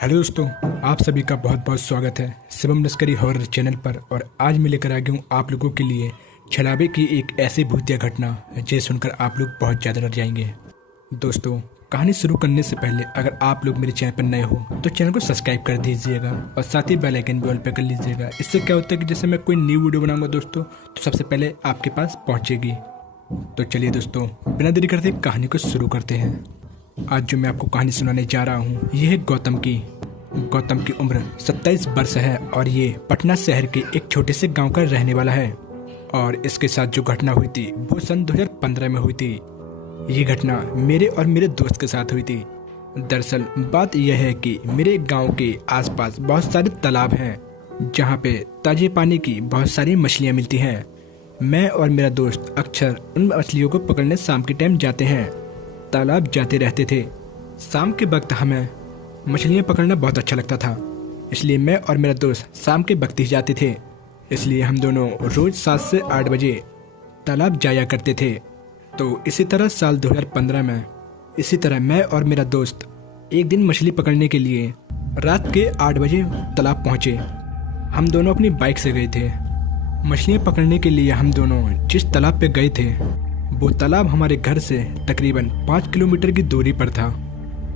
Hello दोस्तों, आप सभी का बहुत बहुत स्वागत है शिवम लश्करी हॉरर चैनल पर। और आज मैं लेकर आ गया हूँ आप लोगों के लिए छलावे की एक ऐसी भूतिया घटना जिसे सुनकर आप लोग बहुत ज़्यादा डर जाएंगे। दोस्तों, कहानी शुरू करने से पहले अगर आप लोग मेरे चैनल पर नए हो तो चैनल को सब्सक्राइब कर दीजिएगा और साथ ही बेल आइकन भी ऑल पे कर लीजिएगा। इससे क्या होता है कि जैसे मैं कोई न्यू वीडियो बनाऊंगा दोस्तों तो सबसे पहले आपके पास पहुँचेगी। तो चलिए दोस्तों, बिना देरी करते कहानी को शुरू करते हैं। आज जो मैं आपको कहानी सुनाने जा रहा हूँ ये है गौतम की उम्र 27 वर्ष है और ये पटना शहर के एक छोटे से गांव का रहने वाला है। और इसके साथ जो घटना हुई थी वो सन 2015 में हुई थी। ये घटना मेरे और मेरे दोस्त के साथ हुई थी। दरअसल बात यह है कि मेरे गांव के आसपास बहुत सारे तालाब हैं जहां पे ताजे पानी की बहुत सारी मछलियां मिलती हैं। मैं और मेरा दोस्त अक्सर उन मछलियों को पकड़ने शाम के टाइम जाते हैं। तालाब जाते रहते थे। शाम के वक्त हमें मछलियाँ पकड़ना बहुत अच्छा लगता था, इसलिए मैं और मेरा दोस्त शाम के वक्त ही जाते थे। इसलिए हम दोनों रोज़ 7 से 8 बजे तालाब जाया करते थे। तो इसी तरह साल 2015 में इसी तरह मैं और मेरा दोस्त एक दिन मछली पकड़ने के लिए रात के 8 बजे तालाब पहुँचे। हम दोनों अपनी बाइक से गए थे। मछलियाँ पकड़ने के लिए हम दोनों जिस तालाब पे गए थे वो तालाब हमारे घर से तकरीबन 5 किलोमीटर की दूरी पर था।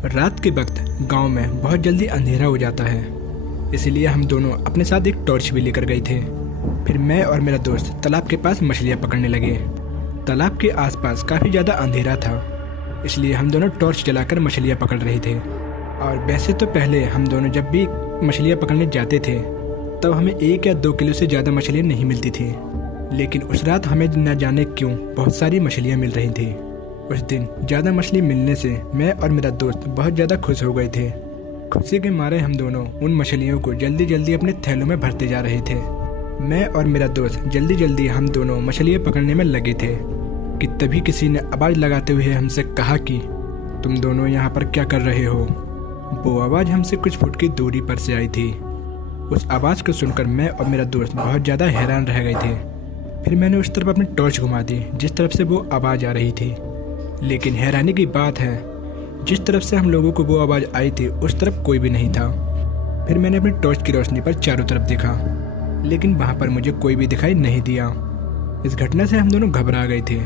रात के वक्त गांव में बहुत जल्दी अंधेरा हो जाता है, इसलिए हम दोनों अपने साथ एक टॉर्च भी लेकर गए थे। फिर मैं और मेरा दोस्त तालाब के पास मछलियां पकड़ने लगे। तालाब के आसपास काफ़ी ज़्यादा अंधेरा था, इसलिए हम दोनों टॉर्च जलाकर मछलियां पकड़ रहे थे। और वैसे तो पहले हम दोनों जब भी मछलियाँ पकड़ने जाते थे तब हमें 1 या 2 किलो से ज़्यादा मछलियाँ नहीं मिलती थी, लेकिन उस रात हमें न जाने क्यों बहुत सारी मछलियाँ मिल रही थी। उस दिन ज़्यादा मछली मिलने से मैं और मेरा दोस्त बहुत ज़्यादा खुश हो गए थे। खुशी के मारे हम दोनों उन मछलियों को जल्दी जल्दी अपने थैलों में भरते जा रहे थे। मैं और मेरा दोस्त जल्दी जल्दी हम दोनों मछलियाँ पकड़ने में लगे थे कि तभी किसी ने आवाज़ लगाते हुए हमसे कहा कि तुम दोनों यहाँ पर क्या कर रहे हो। वो आवाज़ हमसे कुछ फुट की दूरी पर से आई थी। उस आवाज़ को सुनकर मैं और मेरा दोस्त बहुत ज़्यादा हैरान रह गए थे। फिर मैंने उस तरफ अपनी टॉर्च घुमा दी जिस तरफ से वो आवाज़ आ रही थी। लेकिन हैरानी की बात है, जिस तरफ से हम लोगों को वो आवाज़ आई थी उस तरफ कोई भी नहीं था। फिर मैंने अपनी टॉर्च की रोशनी पर चारों तरफ देखा, लेकिन वहाँ पर मुझे कोई भी दिखाई नहीं दिया। इस घटना से हम दोनों घबरा गए थे,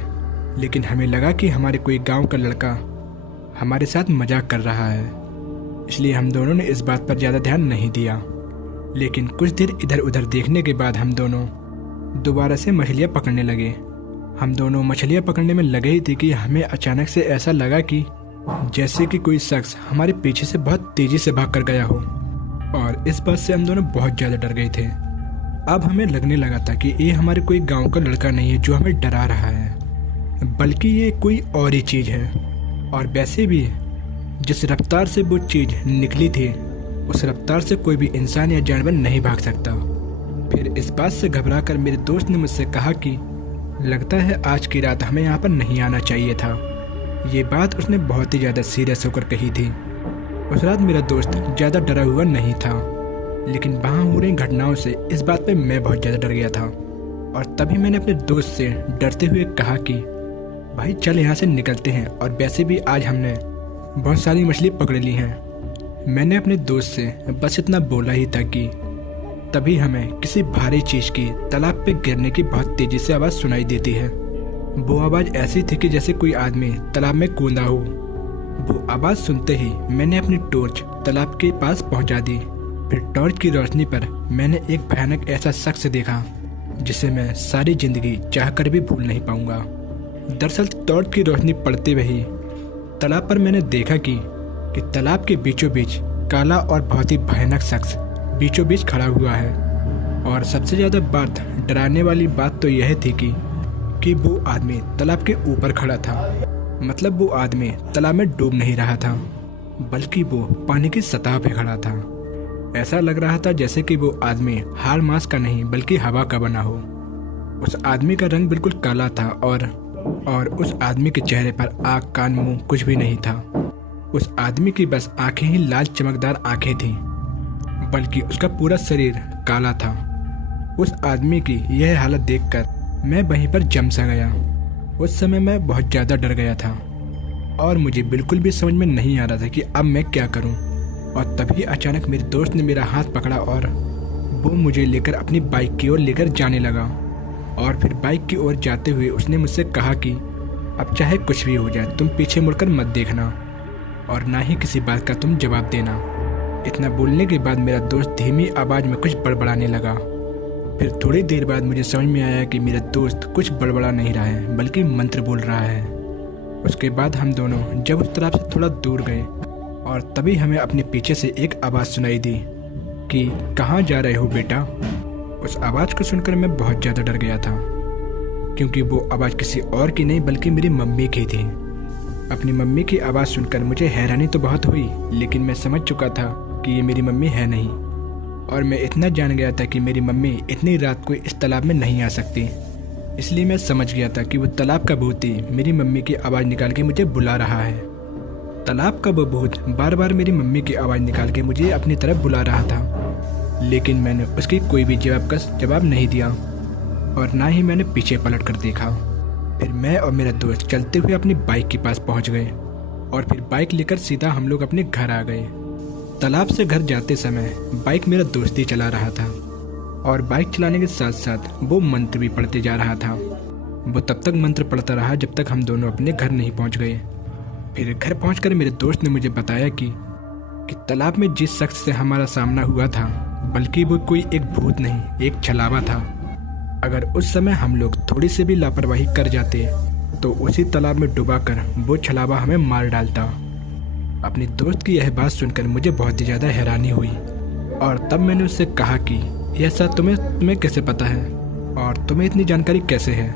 लेकिन हमें लगा कि हमारे कोई गांव का लड़का हमारे साथ मजाक कर रहा है, इसलिए हम दोनों ने इस बात पर ज़्यादा ध्यान नहीं दिया। लेकिन कुछ देर इधर उधर देखने के बाद हम दोनों दोबारा से मछलियाँ पकड़ने लगे। हम दोनों मछलियाँ पकड़ने में लगे ही थे कि हमें अचानक से ऐसा लगा कि जैसे कि कोई शख्स हमारे पीछे से बहुत तेज़ी से भाग कर गया हो। और इस बात से हम दोनों बहुत ज़्यादा डर गए थे। अब हमें लगने लगा था कि ये हमारे कोई गांव का लड़का नहीं है जो हमें डरा रहा है, बल्कि ये कोई और ही चीज़ है। और वैसे भी जिस रफ्तार से वो चीज़ निकली थी उस रफ्तार से कोई भी इंसान या जानवर नहीं भाग सकता। फिर इस बात से घबरा कर मेरे दोस्त ने मुझसे कहा कि लगता है आज की रात हमें यहाँ पर नहीं आना चाहिए था। ये बात उसने बहुत ही ज़्यादा सीरियस होकर कही थी। उस रात मेरा दोस्त ज़्यादा डरा हुआ नहीं था, लेकिन वहाँ हो रही घटनाओं से इस बात पे मैं बहुत ज़्यादा डर गया था। और तभी मैंने अपने दोस्त से डरते हुए कहा कि भाई चल यहाँ से निकलते हैं, और वैसे भी आज हमने बहुत सारी मछली पकड़ ली हैं। मैंने अपने दोस्त से बस इतना बोला ही था कि तभी हमें किसी भारी चीज़ की तालाब पे गिरने की बहुत तेज़ी से आवाज़ सुनाई देती है। वो आवाज़ ऐसी थी कि जैसे कोई आदमी तालाब में कूदा हो। वो आवाज़ सुनते ही मैंने अपनी टॉर्च तालाब के पास पहुंचा दी। फिर टॉर्च की रोशनी पर मैंने एक भयानक ऐसा शख्स देखा जिसे मैं सारी ज़िंदगी चाहकर भी भूल नहीं पाऊंगा। दरअसल टॉर्च की रोशनी पड़ते हुए तालाब पर मैंने देखा कि तालाब के बीचों बीच काला और बहुत ही भयानक शख्स बीचों बीच खड़ा हुआ है। और सबसे ज़्यादा बात डराने वाली बात तो यह थी कि वो आदमी तालाब के ऊपर खड़ा था। मतलब वो आदमी तालाब में डूब नहीं रहा था, बल्कि वो पानी की सतह पे खड़ा था। ऐसा लग रहा था जैसे कि वो आदमी हाड़ मांस का नहीं बल्कि हवा का बना हो। उस आदमी का रंग बिल्कुल काला था और उस आदमी के चेहरे पर आँख कान मुंह कुछ भी नहीं था। उस आदमी की बस आंखें ही लाल चमकदार आंखें थीं, बल्कि उसका पूरा शरीर काला था। उस आदमी की यह हालत देखकर मैं वहीं पर जम सा गया। उस समय मैं बहुत ज़्यादा डर गया था और मुझे बिल्कुल भी समझ में नहीं आ रहा था कि अब मैं क्या करूं। और तभी अचानक मेरे दोस्त ने मेरा हाथ पकड़ा और वो मुझे लेकर अपनी बाइक की ओर लेकर जाने लगा। और फिर बाइक की ओर जाते हुए उसने मुझसे कहा कि अब चाहे कुछ भी हो जाए तुम पीछे मुड़कर मत देखना और ना ही किसी बात का तुम जवाब देना। इतना बोलने के बाद मेरा दोस्त धीमी आवाज़ में कुछ बड़बड़ाने लगा। फिर थोड़ी देर बाद मुझे समझ में आया कि मेरा दोस्त कुछ बड़बड़ा नहीं रहा है बल्कि मंत्र बोल रहा है। उसके बाद हम दोनों जब उस तरफ से थोड़ा दूर गए और तभी हमें अपने पीछे से एक आवाज़ सुनाई दी कि कहाँ जा रहे हो बेटा। उस आवाज़ को सुनकर मैं बहुत ज़्यादा डर गया था, क्योंकि वो आवाज़ किसी और की नहीं बल्कि मेरी मम्मी की थी। अपनी मम्मी की आवाज़ सुनकर मुझे हैरानी तो बहुत हुई, लेकिन मैं समझ चुका था कि ये मेरी मम्मी है नहीं। और मैं इतना जान गया था कि मेरी मम्मी इतनी रात को इस तालाब में नहीं आ सकती। इसलिए मैं समझ गया था कि वो तालाब का भूत ही मेरी मम्मी की आवाज़ निकाल के मुझे बुला रहा है। तालाब का वो भूत बार बार मेरी मम्मी की आवाज़ निकाल के मुझे अपनी तरफ बुला रहा था, लेकिन मैंने उसकी कोई भी जवाब नहीं दिया और ना ही मैंने पीछे पलट कर देखा। फिर मैं और मेरा दोस्त चलते हुए अपनी बाइक के पास पहुंच गए और फिर बाइक लेकर सीधा हम लोग अपने घर आ गए। तालाब से घर जाते समय बाइक मेरा दोस्त ही चला रहा था और बाइक चलाने के साथ साथ वो मंत्र भी पढ़ते जा रहा था। वो तब तक मंत्र पढ़ता रहा जब तक हम दोनों अपने घर नहीं पहुंच गए। फिर घर पहुंचकर मेरे दोस्त ने मुझे बताया कि तालाब में जिस शख्स से हमारा सामना हुआ था बल्कि वो कोई एक भूत नहीं, एक छलावा था। अगर उस समय हम लोग थोड़ी सी भी लापरवाही कर जाते तो उसी तालाब में डुबाकर वो छलावा हमें मार डालता। अपने दोस्त की यह बात सुनकर मुझे बहुत ही ज़्यादा हैरानी हुई और तब मैंने उससे कहा कि यह सब तुम्हें कैसे पता है और तुम्हें इतनी जानकारी कैसे है।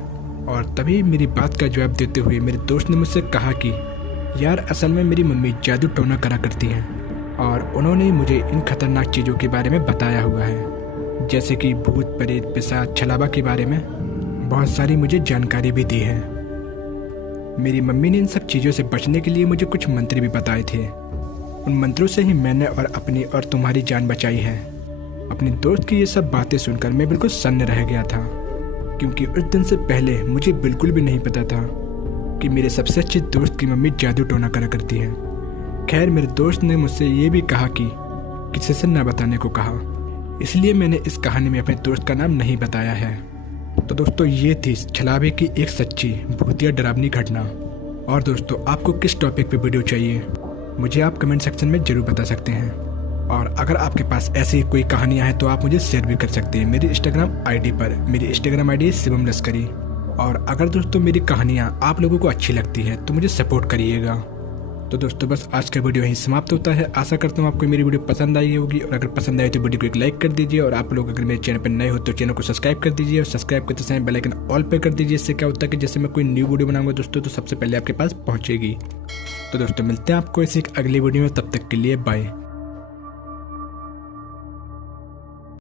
और तभी मेरी बात का जवाब देते हुए मेरे दोस्त ने मुझसे कहा कि यार असल में मेरी मम्मी जादू टोना करा करती हैं और उन्होंने मुझे इन खतरनाक चीज़ों के बारे में बताया हुआ है, जैसे कि भूत प्रेत पिशाच छलावा के बारे में बहुत सारी मुझे जानकारी भी दी है। मेरी मम्मी ने इन सब चीज़ों से बचने के लिए मुझे कुछ मंत्र भी बताए थे। उन मंत्रों से ही मैंने और अपनी और तुम्हारी जान बचाई है। अपने दोस्त की ये सब बातें सुनकर मैं बिल्कुल सन्न रह गया था, क्योंकि उस दिन से पहले मुझे बिल्कुल भी नहीं पता था कि मेरे सबसे अच्छे दोस्त की मम्मी जादू टोना करा करती है। खैर मेरे दोस्त ने मुझसे ये भी कहा कि किसी से न बताने को कहा, इसलिए मैंने इस कहानी में अपने दोस्त का नाम नहीं बताया है। तो दोस्तों ये थी छलावे की एक सच्ची भूतिया डरावनी घटना। और दोस्तों आपको किस टॉपिक पे वीडियो चाहिए मुझे आप कमेंट सेक्शन में ज़रूर बता सकते हैं। और अगर आपके पास ऐसी कोई कहानियाँ हैं तो आप मुझे शेयर भी कर सकते हैं मेरी इंस्टाग्राम आईडी पर। मेरी इंस्टाग्राम आईडी है शिवम लस्करी। और अगर दोस्तों मेरी कहानियाँ आप लोगों को अच्छी लगती है तो मुझे सपोर्ट करिएगा। तो दोस्तों बस आज का वीडियो यहीं समाप्त होता है। आशा करता हूँ आपको मेरी वीडियो पसंद आई होगी और अगर पसंद आई तो वीडियो को एक लाइक कर दीजिए। और आप लोग अगर मेरे चैनल पर नए हो तो चैनल को सब्सक्राइब कर दीजिए और सब्सक्राइब करते समय बेल आइकन ऑल पे कर दीजिए। इससे क्या होता है कि जैसे मैं कोई न्यू वीडियो बनाऊंगा दोस्तों तो सबसे पहले आपके पास पहुँचेगी। तो दोस्तों मिलते हैं आपको इसी अगली वीडियो में, तब तक के लिए बाय।